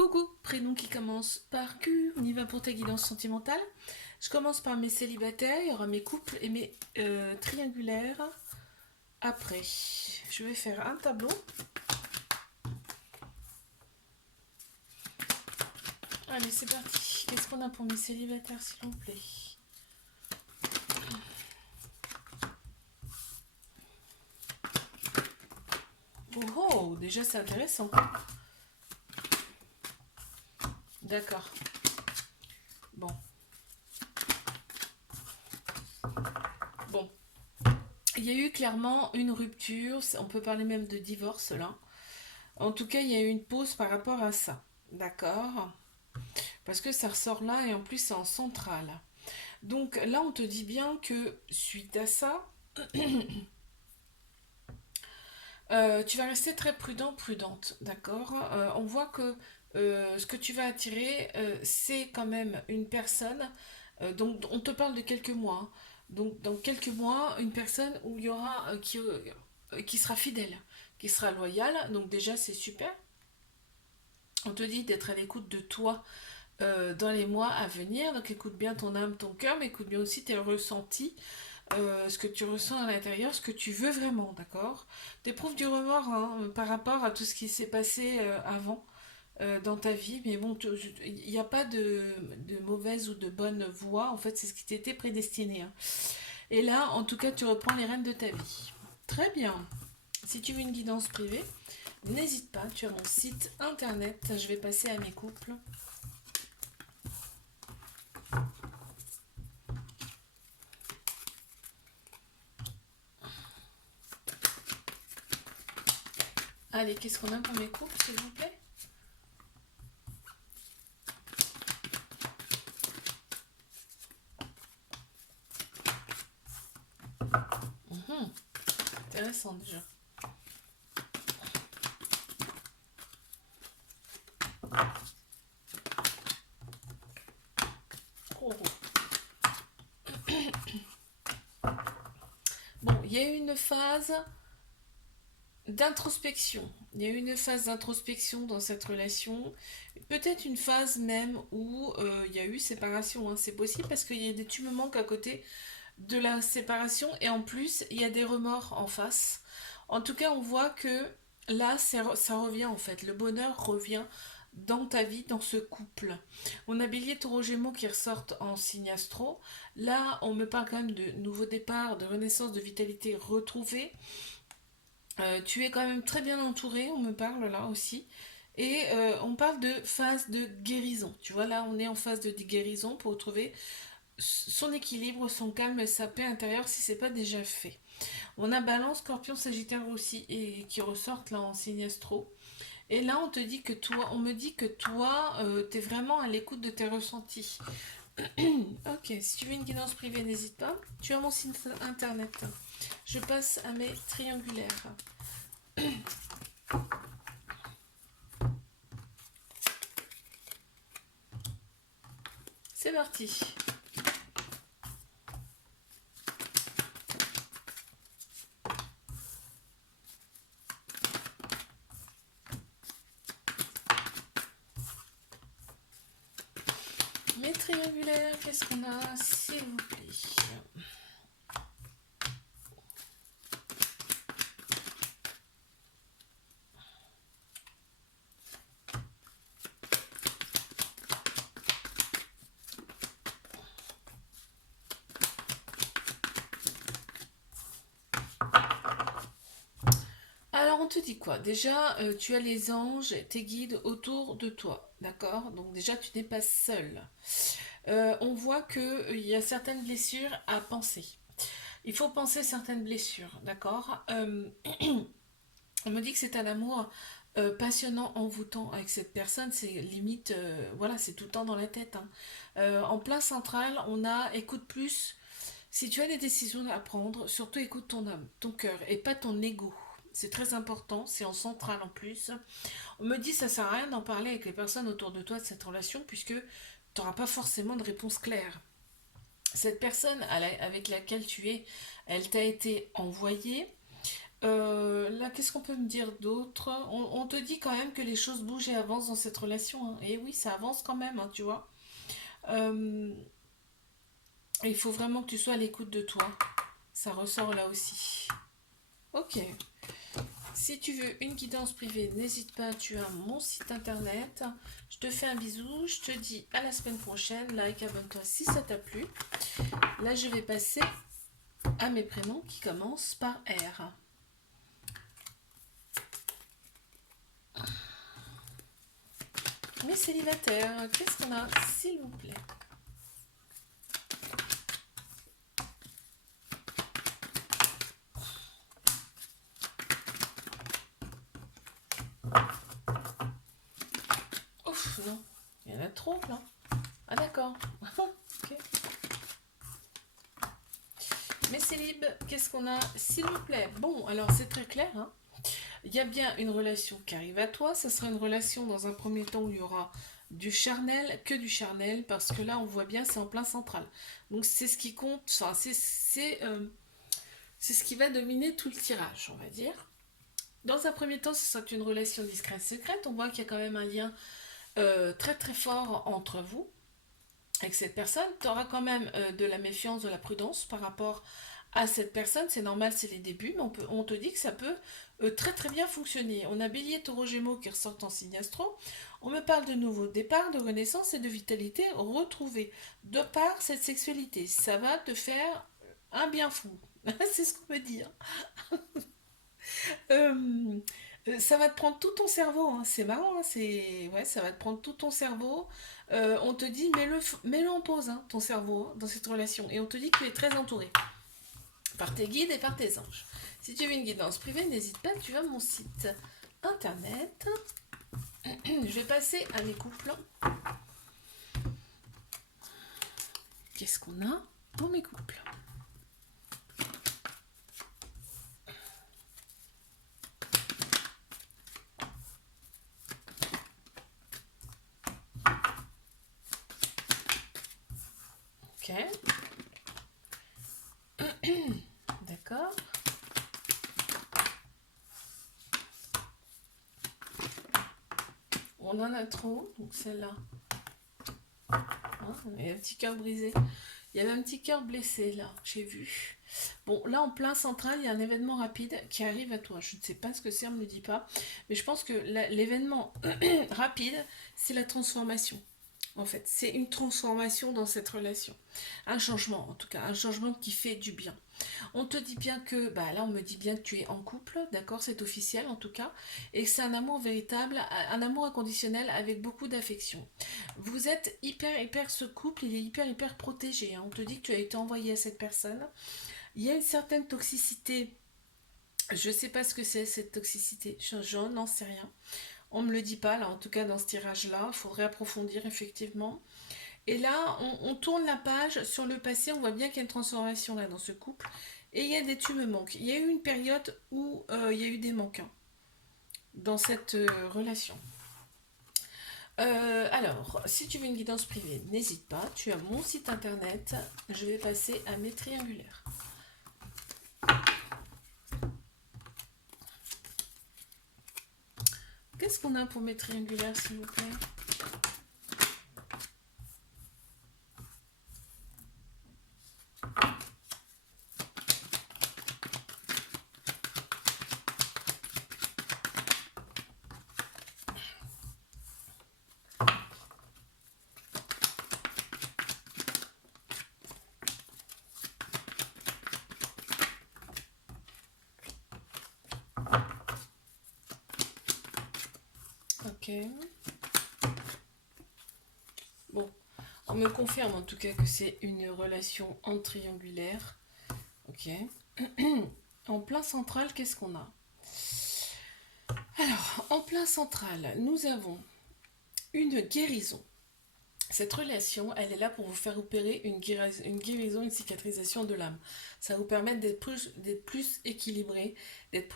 Coucou, prénom qui commence par Q, on y va pour ta guidance sentimentale. Je commence par mes célibataires, il y aura mes couples et mes triangulaires. Après, je vais faire un tableau. Allez, c'est parti. Qu'est-ce qu'on a pour mes célibataires, s'il vous plaît? Oh, oh, déjà c'est intéressant. D'accord. Bon. Bon. Il y a eu clairement une rupture, on peut parler même de divorce là. En tout cas, il y a eu une pause par rapport à ça. D'accord? Parce que ça ressort là et en plus c'est en centrale. Donc là, on te dit bien que suite à ça, tu vas rester très prudent, prudente, d'accord. On voit que ce que tu vas attirer, c'est quand même une personne. Donc on te parle de quelques mois, hein. Donc dans quelques mois, une personne où il y aura qui sera fidèle, qui sera loyale. Donc déjà, c'est super. On te dit d'être à l'écoute de toi dans les mois à venir. Donc écoute bien ton âme, ton cœur, mais écoute bien aussi tes ressentis, ce que tu ressens à l'intérieur, ce que tu veux vraiment, d'accord. T'éprouves du remords hein, par rapport à tout ce qui s'est passé avant dans ta vie, mais bon, il n'y a pas de mauvaise ou de bonne voie, en fait, c'est ce qui t'était prédestiné, hein. Et là, en tout cas, tu reprends les rênes de ta vie. Très bien. Si tu veux une guidance privée, n'hésite pas, tu as mon site internet, je vais passer à mes couples. Allez, qu'est-ce qu'on a pour mes couples, s'il vous plaît? Mhm, intéressant déjà. Oh, oh. Bon, il y a eu une phase d'introspection. Il y a eu une phase d'introspection dans cette relation. Peut-être une phase même où il y a eu séparation, hein. C'est possible parce qu'il y a des tu me manques à côté de la séparation et en plus il y a des remords en face. En tout cas, on voit que là, ça revient en fait. Le bonheur revient dans ta vie, dans ce couple. On a Bélier, Taureau, Gémeaux qui ressortent en signe astro. Là, on me parle quand même de nouveau départ, de renaissance, de vitalité retrouvée. Tu es quand même très bien entouré, on me parle là aussi. Et on parle de phase de guérison. Tu vois, là, on est en phase de guérison pour trouver son équilibre, son calme, sa paix intérieure si c'est pas déjà fait. On a Balance, Scorpion, Sagittaire aussi et qui ressortent là en signe astro. Et là, on me dit que toi, t'es vraiment à l'écoute de tes ressentis. Ok, si tu veux une guidance privée, n'hésite pas. Tu as mon site internet. Je passe à mes triangulaires. C'est parti. Mes triangulaires, qu'est-ce qu'on a, s'il vous plaît? Alors, on te dit quoi? Déjà, tu as les anges, tes guides autour de toi, d'accord? Donc déjà, tu n'es pas seul. On voit qu'il y a certaines blessures à penser. Il faut penser certaines blessures, d'accord? On me dit que c'est un amour passionnant, envoûtant avec cette personne. C'est limite, voilà, c'est tout le temps dans la tête, hein. En plein central, on a écoute plus. Si tu as des décisions à prendre, surtout écoute ton âme, ton cœur et pas ton ego. C'est très important, c'est en central en plus. On me dit ça sert à rien d'en parler avec les personnes autour de toi de cette relation puisque tu n'auras pas forcément de réponse claire. Cette personne avec laquelle tu es, elle t'a été envoyée. Là, qu'est-ce qu'on peut me dire d'autre? On te dit quand même que les choses bougent et avancent dans cette relation, hein. Et oui, ça avance quand même, hein, tu vois. Euh, il faut vraiment que tu sois à l'écoute de toi. Ça ressort là aussi. Ok. Si tu veux une guidance privée, n'hésite pas, tu as mon site internet. Je te fais un bisou, je te dis à la semaine prochaine. Like, abonne-toi si ça t'a plu. Là, je vais passer à mes prénoms qui commencent par R. Mes célibataires, qu'est-ce qu'on a, s'il vous plaît? Ouf, non, il y en a trop là. Ah d'accord. Ok. Mes célib, qu'est-ce qu'on a, s'il vous plaît? Bon, alors c'est très clair, hein. Il y a bien une relation qui arrive à toi. Ça sera une relation dans un premier temps où il y aura du charnel, que du charnel, parce que là on voit bien c'est en plein central. Donc c'est ce qui compte, enfin, c'est ce qui va dominer tout le tirage, on va dire. Dans un premier temps, ce sera une relation discrète secrète. On voit qu'il y a quand même un lien très très fort entre vous avec cette personne. Tu auras quand même de la méfiance, de la prudence par rapport à cette personne. C'est normal, c'est les débuts, mais on te dit que ça peut très très bien fonctionner. On a Bélier, Taureau, Gémeaux qui ressortent en signe astro. On me parle de nouveau départ, de renaissance et de vitalité retrouvée. De par cette sexualité, ça va te faire un bien fou. C'est ce qu'on me dit, hein. Euh, Ça va te prendre tout ton cerveau, hein. C'est marrant, hein. Ouais, ça va te prendre tout ton cerveau. On te dit, mets-le en pause, hein, ton cerveau, hein, dans cette relation. Et on te dit que tu es très entouré par tes guides et par tes anges. Si tu veux une guidance privée, n'hésite pas, tu as mon site internet. Je vais passer à mes couples. Qu'est-ce qu'on a pour mes couples? Ok, d'accord. On en a trop, donc celle-là. Hein, il y a un petit cœur brisé. Il y avait un petit cœur blessé là, j'ai vu. Bon, là en plein central, il y a un événement rapide qui arrive à toi. Je ne sais pas ce que c'est, on ne me le dit pas. Mais je pense que l'événement rapide, c'est la transformation. En fait, c'est une transformation dans cette relation. Un changement, en tout cas, un changement qui fait du bien. On te dit bien que, bah là, on me dit bien que tu es en couple, d'accord, c'est officiel en tout cas, et que c'est un amour véritable, un amour inconditionnel avec beaucoup d'affection. Vous êtes hyper, ce couple, il est hyper protégé, hein. On te dit que tu as été envoyé à cette personne. Il y a une certaine toxicité. Je ne sais pas ce que c'est cette toxicité, je n'en sais rien. On ne me le dit pas, là, en tout cas dans ce tirage-là. Il faudrait approfondir, effectivement. Et là, on tourne la page sur le passé. On voit bien qu'il y a une transformation là dans ce couple. Et il y a des tu me manques. Il y a eu une période où il y a eu des manques, hein, dans cette relation. Alors, si tu veux une guidance privée, n'hésite pas. Tu as mon site internet. Je vais passer à mes triangulaires. Qu'est-ce qu'on a pour mes triangulaires, s'il vous plaît? Ok. Bon, on me confirme en tout cas que c'est une relation en triangulaire. Ok. En plein central, qu'est-ce qu'on a? Alors, en plein central, nous avons une guérison. Cette relation, elle est là pour vous faire opérer une guérison, une cicatrisation de l'âme. Ça va vous permettre d'être plus équilibré, d'être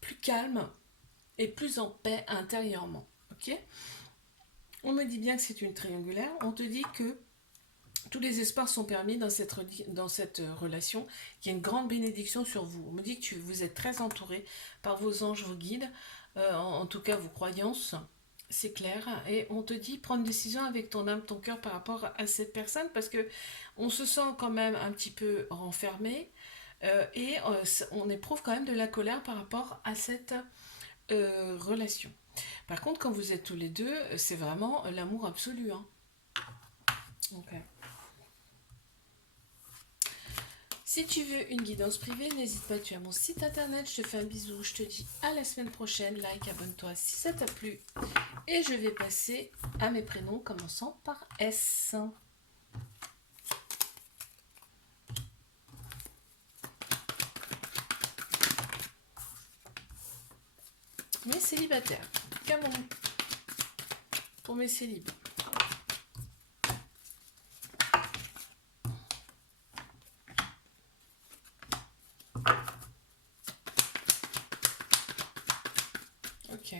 plus calme et plus en paix intérieurement. Ok. On me dit bien que c'est une triangulaire. On te dit que Tous les espoirs sont permis dans cette relation. Il y a une grande bénédiction sur vous. On me dit que vous êtes très entouré par vos anges, vos guides, en tout cas vos croyances. C'est clair. Et on te dit prendre une décision avec ton âme, ton cœur par rapport à cette personne parce que on se sent quand même un petit peu renfermé et on éprouve quand même de la colère par rapport à cette relation. Par contre, quand vous êtes tous les deux, c'est vraiment l'amour absolu. Hein. Ok. Si tu veux une guidance privée, n'hésite pas, tu as mon site internet, je te fais un bisou, je te dis à la semaine prochaine, like, abonne-toi si ça t'a plu. Et je vais passer à mes prénoms commençant par S. Mes célibataires, Cameroun, pour mes célibes. Ok.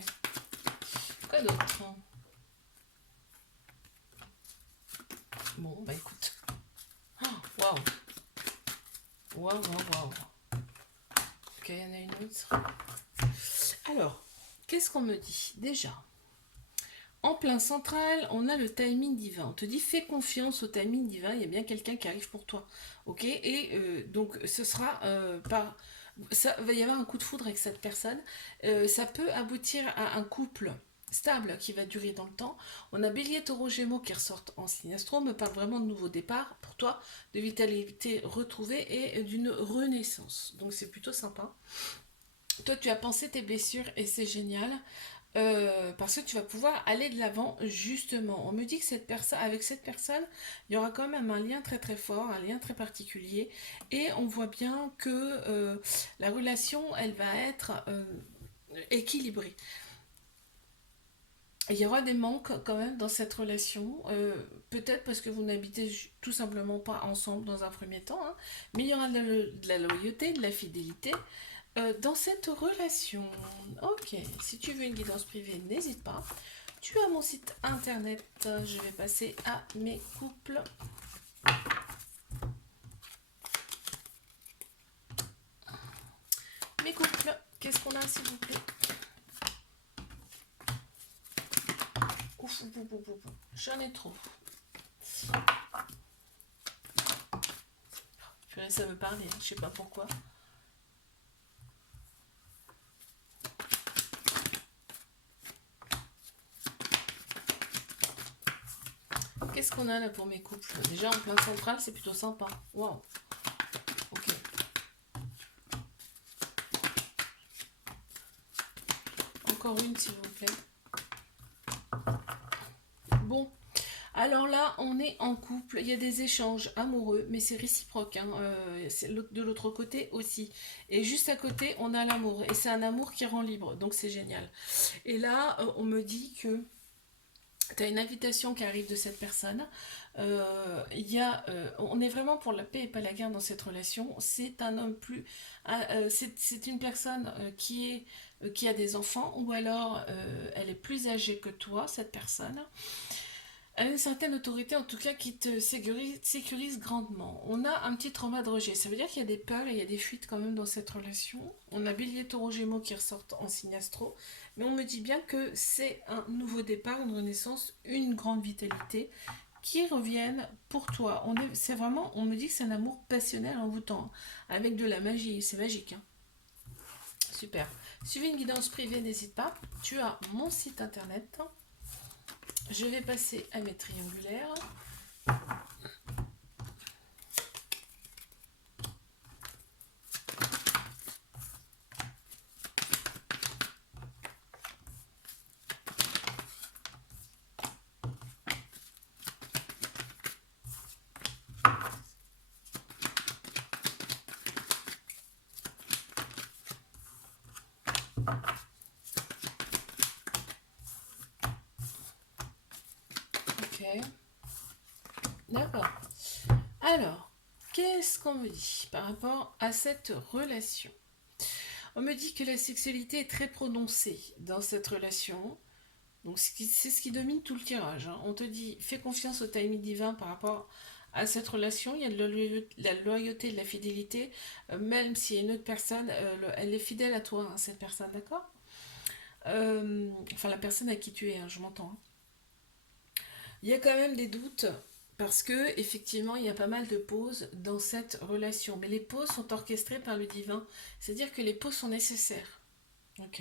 Quoi d'autre? Bon, bah écoute. Waouh. Waouh, waouh, waouh. Ok, il y en a une autre. Alors, qu'est-ce qu'on me dit? Déjà, en plein central, on a le timing divin. On te dit fais confiance au timing divin, il y a bien quelqu'un qui arrive pour toi. Ok. Et donc ce sera par... Ça va y avoir un coup de foudre avec cette personne. Ça peut aboutir à un couple stable qui va durer dans le temps. On a Bélier, Taureau, Gémeaux qui ressortent en signe astro, me parle vraiment de nouveau départ pour toi, de vitalité retrouvée et d'une renaissance. Donc c'est plutôt sympa. Toi, tu as pensé tes blessures et c'est génial. Parce que tu vas pouvoir aller de l'avant justement. On me dit que avec cette personne, il y aura quand même un lien très très fort, un lien très particulier, et on voit bien que la relation, elle va être équilibrée. Il y aura des manques quand même dans cette relation, peut-être parce que vous n'habitez tout simplement pas ensemble dans un premier temps, hein, mais il y aura de la loyauté, de la fidélité, dans cette relation. Ok, si tu veux une guidance privée, n'hésite pas. Tu as mon site internet. Je vais passer à mes couples. Mes couples, qu'est-ce qu'on a s'il vous plaît? Ouf, ouf, ouf, ouf, ouf. J'en ai trop. Ça veut parler, hein, je sais pas pourquoi. Qu'est-ce qu'on a là pour mes couples? Déjà en plein central, c'est plutôt sympa. Waouh. Ok. Encore une s'il vous plaît. Bon. Alors là, on est en couple, il y a des échanges amoureux, mais c'est réciproque, hein, c'est de l'autre côté aussi. Et juste à côté, on a l'amour, et c'est un amour qui rend libre, donc c'est génial. Et là, on me dit que tu as une invitation qui arrive de cette personne. On est vraiment pour la paix et pas la guerre dans cette relation. C'est un homme plus... c'est une personne qui a des enfants, ou alors elle est plus âgée que toi, cette personne. Elle a une certaine autorité, en tout cas, qui te sécurise grandement. On a un petit trauma de rejet. Ça veut dire qu'il y a des peurs et il y a des fuites quand même dans cette relation. On a Bélier, Taureau, Gémeaux qui ressortent en signe astro. Mais on me dit bien que c'est un nouveau départ, une renaissance, une grande vitalité qui reviennent pour toi. C'est vraiment, on me dit que c'est un amour passionnel, envoûtant, avec de la magie. C'est magique. Hein. Super. Suivez une guidance privée, n'hésite pas. Tu as mon site internet. Je vais passer à mes triangulaires. Ok. D'accord. Alors, qu'est-ce qu'on me dit par rapport à cette relation? On me dit que la sexualité est très prononcée dans cette relation. Donc c'est ce qui domine tout le tirage. Hein. On te dit fais confiance au timing divin par rapport à cette relation, il y a de la loyauté, de la fidélité, même si une autre personne, elle est fidèle à toi, hein, cette personne, d'accord? Enfin, la personne à qui tu es, hein, je m'entends, hein. Il y a quand même des doutes parce que effectivement il y a pas mal de pauses dans cette relation, mais les pauses sont orchestrées par le divin, c'est-à-dire que les pauses sont nécessaires. Ok.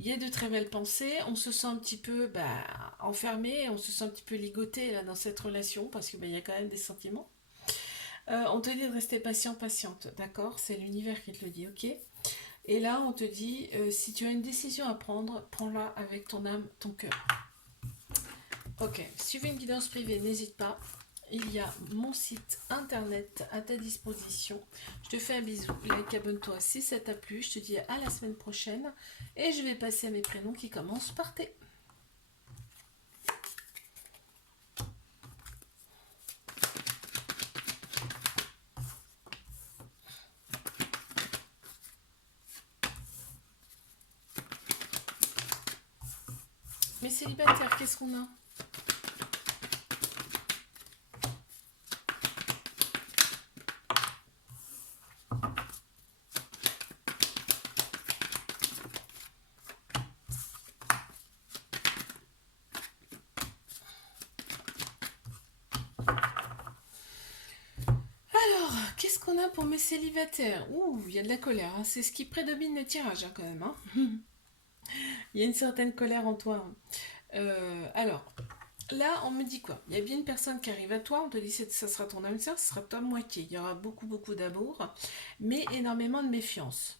Il y a de très belles pensées, on se sent un petit peu enfermé, on se sent un petit peu ligoté là, dans cette relation parce que il y a quand même des sentiments. On te dit de rester patient, patiente, d'accord? C'est l'univers qui te le dit, ok? Et là, on te dit, si tu as une décision à prendre, prends-la avec ton âme, ton cœur. Ok, si tu veux une guidance privée, n'hésite pas. Il y a mon site internet à ta disposition. Je te fais un bisou, like, abonne-toi si ça t'a plu. Je te dis à la semaine prochaine. Et je vais passer à mes prénoms qui commencent par T. Mes célibataires, qu'est-ce qu'on a? Alors, qu'est-ce qu'on a pour mes célibataires? Ouh, il y a de la colère, hein. C'est ce qui prédomine le tirage, hein, quand même, hein. Il y a une certaine colère en toi, hein. Alors, là, on me dit quoi? Il y a bien une personne qui arrive à toi, on te dit que ça sera ton âme sœur, ce sera ta moitié. Il y aura beaucoup, beaucoup d'amour, mais énormément de méfiance.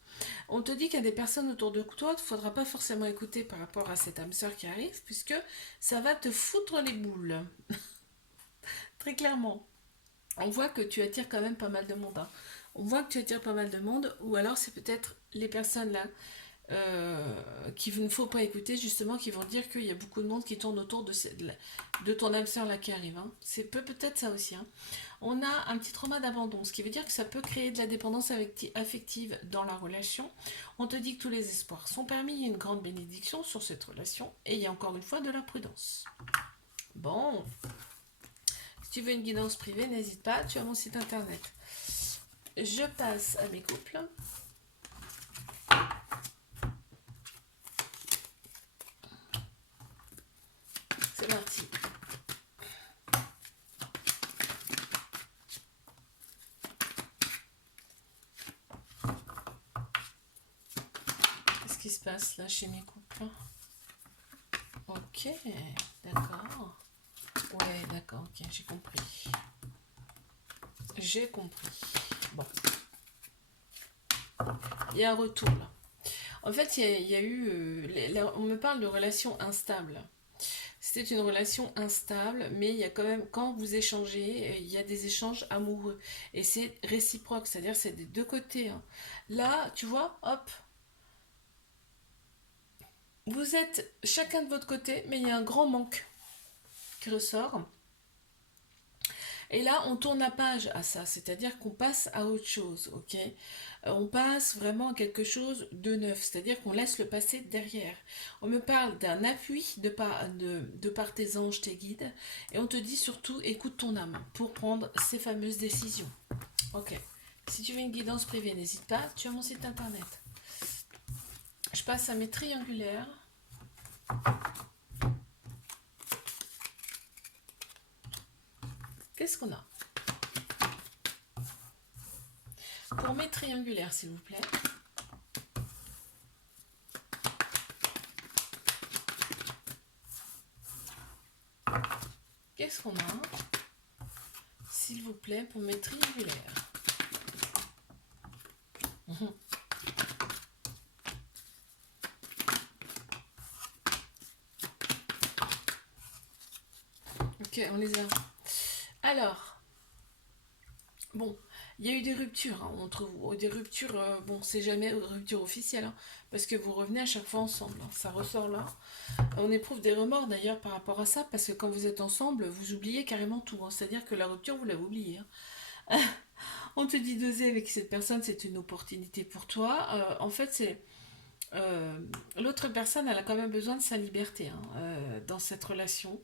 On te dit qu'il y a des personnes autour de toi, il ne faudra pas forcément écouter par rapport à cette âme sœur qui arrive, puisque ça va te foutre les boules. Très clairement. On voit que tu attires quand même pas mal de monde, hein. On voit que tu attires pas mal de monde, ou alors c'est peut-être les personnes là qu'il ne faut pas écouter, justement, qui vont dire qu'il y a beaucoup de monde qui tourne autour de ton âme sœur là qui arrive, hein. C'est peut-être ça aussi, hein. On a un petit trauma d'abandon, ce qui veut dire que ça peut créer de la dépendance affective dans la relation. On te dit que tous les espoirs sont permis, il y a une grande bénédiction sur cette relation, et il y a encore une fois de la prudence. Bon, si tu veux une guidance privée, n'hésite pas, tu as mon site internet. Je passe à mes couples. C'est parti. Qu'est-ce qui se passe là chez mes couples? Ok, d'accord. Ouais, d'accord, ok, j'ai compris. J'ai compris. Bon, il y a un retour là. En fait, il y a eu. On me parle de relation instable. C'était une relation instable, mais il y a quand même, quand vous échangez, il y a des échanges amoureux. Et c'est réciproque, c'est-à-dire c'est des deux côtés, hein. Là, tu vois, hop, vous êtes chacun de votre côté, mais il y a un grand manque qui ressort. Et là, on tourne la page à ça, c'est-à-dire qu'on passe à autre chose, ok? On passe vraiment à quelque chose de neuf, c'est-à-dire qu'on laisse le passé derrière. On me parle d'un appui de par tes anges, tes guides, et on te dit surtout, écoute ton âme pour prendre ces fameuses décisions. Ok. Si tu veux une guidance privée, n'hésite pas, tu as mon site internet. Je passe à mes triangulaires. Qu'est-ce qu'on a? Pour mes triangulaires, s'il vous plaît. Qu'est-ce qu'on a? S'il vous plaît, pour mes triangulaires. Ok, on les a. Alors, bon, il y a eu des ruptures, hein, des ruptures, bon, c'est jamais rupture officielle, hein, parce que vous revenez à chaque fois ensemble, hein, ça ressort là. On éprouve des remords d'ailleurs par rapport à ça, parce que quand vous êtes ensemble, vous oubliez carrément tout, hein, c'est-à-dire que la rupture, vous l'avez oubliée, hein. On te dit d'oser avec cette personne, c'est une opportunité pour toi. En fait, euh, l'autre personne, elle a quand même besoin de sa liberté hein, dans cette relation.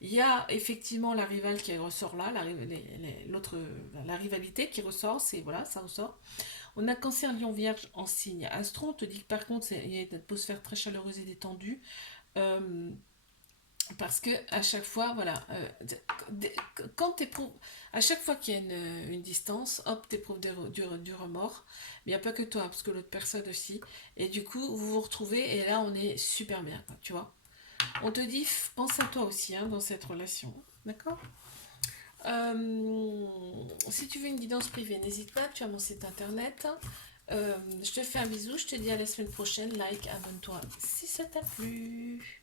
Il y a effectivement la rivale qui ressort là, l'autre, la rivalité qui ressort, c'est voilà, ça ressort. On a Cancer, Lion, Vierge en signe astro. On te dit que par contre, il y a une atmosphère très chaleureuse et détendue. Euh, Parce que à chaque fois, voilà, quand t'éprouves, à chaque fois qu'il y a une distance, hop, t'éprouves du remords. Mais il n'y a pas que toi, parce que l'autre personne aussi. Et du coup, vous vous retrouvez et là, on est super bien, quoi, tu vois. On te dit, pense à toi aussi hein, dans cette relation. D'accord. Si tu veux une guidance privée, n'hésite pas, tu as mon site internet. Je te fais un bisou, je te dis à la semaine prochaine. Like, abonne-toi si ça t'a plu.